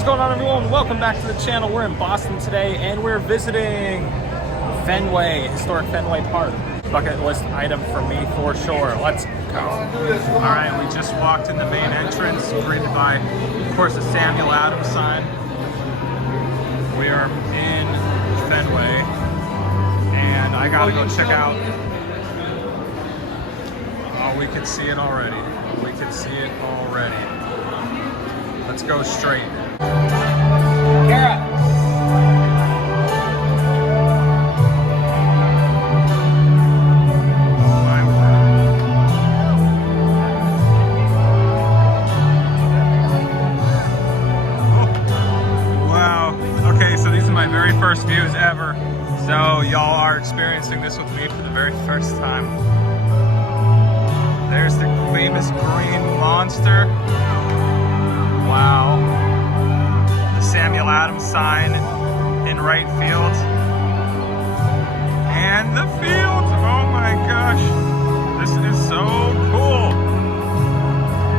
is going on, everyone? Welcome back to the channel. We're in Boston today and we're visiting Fenway, historic Fenway Park. Bucket list item for me for sure. Let's go. All right, we just walked in the main entrance, greeted by, of course, the Samuel Adams sign. We are in Fenway and I gotta go check out. Oh, we can see it already. We can see it already. Let's go straight. Kara. My very first views ever, so y'all are experiencing this with me for the very first time. There's the famous green monster. Wow. The Samuel Adams sign in right field. And the field! Oh my gosh. This is so cool.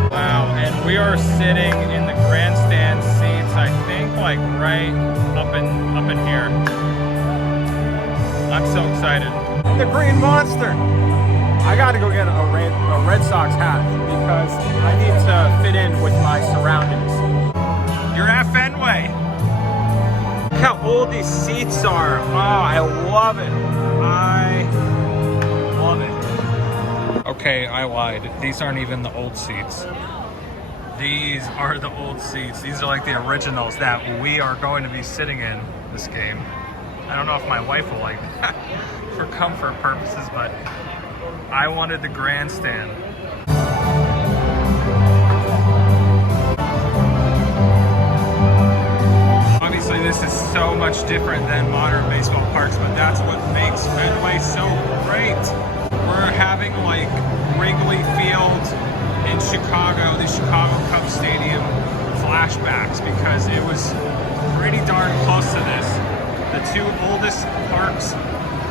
Wow, and we are sitting in the grandstand seats, I think like right up in here. I'm so excited. The green monster. I gotta go get a Red Sox hat because I need to fit in with my surroundings. You're at Fenway. Look how old these seats are. Oh, I love it. I love it. Okay, I lied. These aren't even the old seats. These are the old seats. These are like the originals that we are going to be sitting in this game. I don't know if my wife will like that for comfort purposes, but I wanted the grandstand. Obviously, this is so much different than modern baseball parks, but that's what makes Fenway so great. We're having like Wrigley Field in Chicago, the Chicago Cubs Stadium flashbacks, because it was pretty darn close to this. The two oldest parks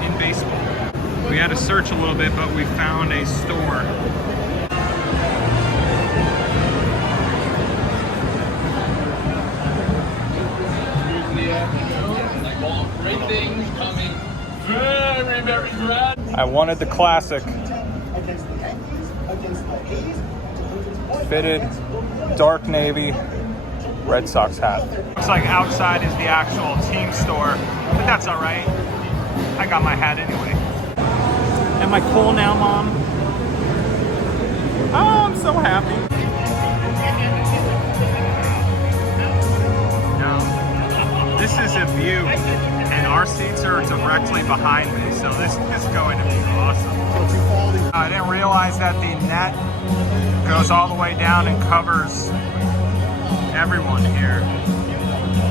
in baseball. We had to search a little bit, but we found a store. Great things coming very, very grand. I wanted the classic fitted dark navy Red Sox hat. Looks like outside is the actual team store, but that's all right. I got my hat anyway. Am I cool now, Mom? Oh, I'm so happy. No, this is a view, and our seats are directly behind me, so this is going to be awesome. I didn't realize that the net goes all the way down and covers everyone here.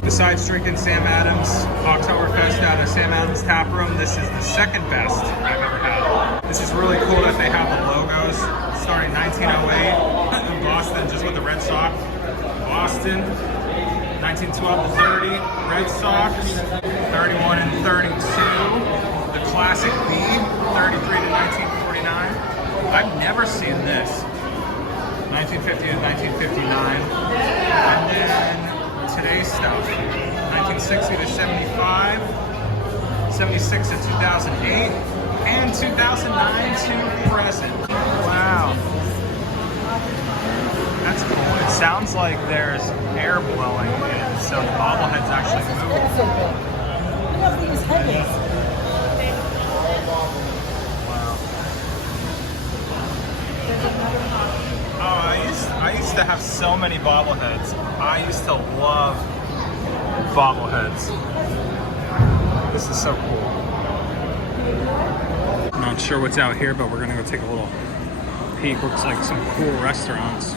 Besides drinking Sam Adams Oktoberfest out of Sam Adams Tap Room, this is the second best I've ever had. This is really cool that they have the logos starting 1908 in Boston, just with the Red Sox. Boston, 1912 to 30, Red Sox, 31 and 32, the classic B, 33 to 1949. I've never seen this. 1950 to 1959, and then today's stuff, 1960 to 75, 76 to 2008, and 2009 to present. Wow, that's cool. It sounds like there's air blowing in, so the bobbleheads actually move. I used to have so many bobbleheads. I used to love bobbleheads. This is so cool. I'm not sure what's out here, but we're gonna go take a little peek. Looks like some cool restaurants.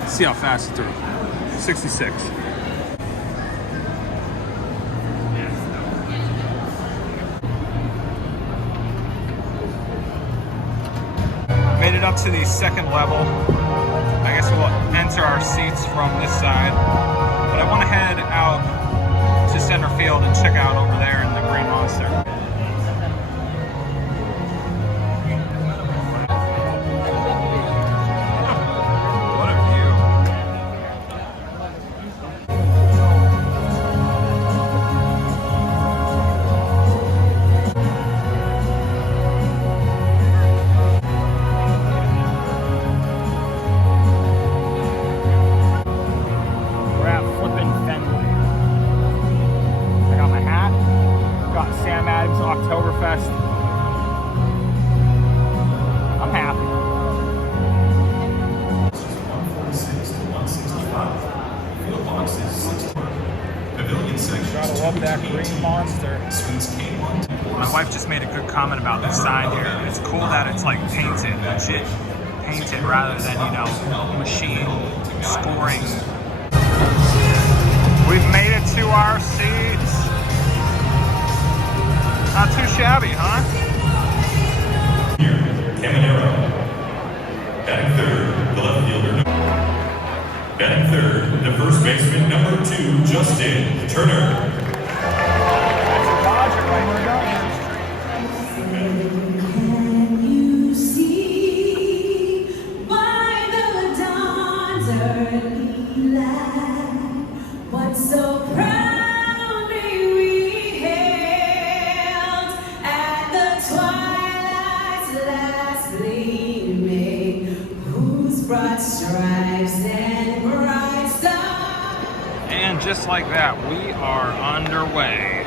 Let's see how fast it's through. 66. Made it up to the second level. I guess we'll enter our seats from this side. But I want to head out to center field and check out over there in the green monster. What a view. fest. I'm happy. 146 to 165. Field boxes 60. Pavilion section. Gotta love that green monster. Swings K1. My wife just made a good comment about this sign here. It's cool that it's like painted, legit painted, rather than, you know, machine scoring. We've made it to our seats. Not too shabby, huh? Here, Caminero. Batting third, the left fielder. Batting third, the first baseman, number 2, Justin Turner. That's a Dodger right there. Can you see by the dawn's early light what so proudly we hailed at the twilight's last gleaming, whose broad stripes and bright stars. And just like that, we are underway.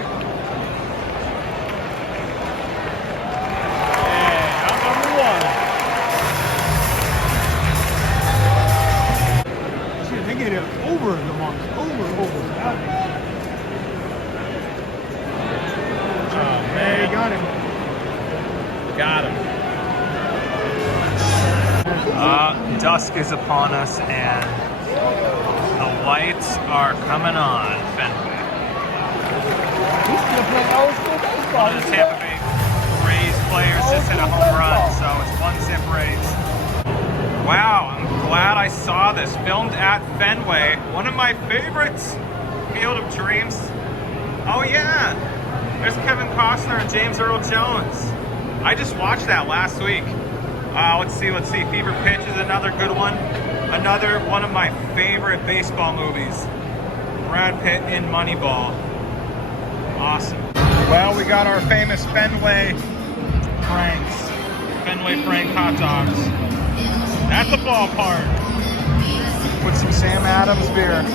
They get it over the month, over. Oh, Hey, got him. Got him. Dusk is upon us and the lights are coming on Fenway. One of the Tampa Bay Rays players just hit a home run, so it's 1-zip Rays. Wow, I'm glad I saw this. Filmed at Fenway, one of my favorites. Field of Dreams. Oh yeah, there's Kevin Costner and James Earl Jones. I just watched that last week. Let's see. Fever Pitch is another good one. Another one of my favorite baseball movies. Brad Pitt in Moneyball. Awesome. Well, we got our famous Fenway Franks. Fenway Frank hot dogs. At the ballpark. With some Sam Adams beer.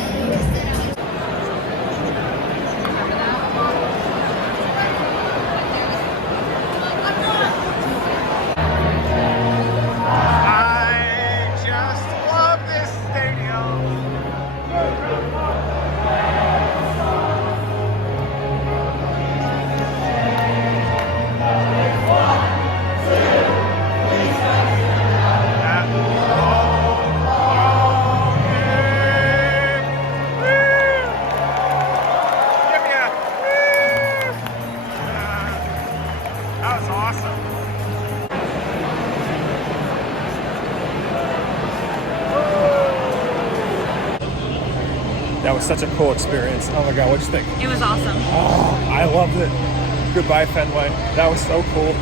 I just love this stadium. That was awesome. That was such a cool experience. Oh my God, what'd you think? It was awesome. Oh, I loved it. Goodbye, Fenway. That was so cool.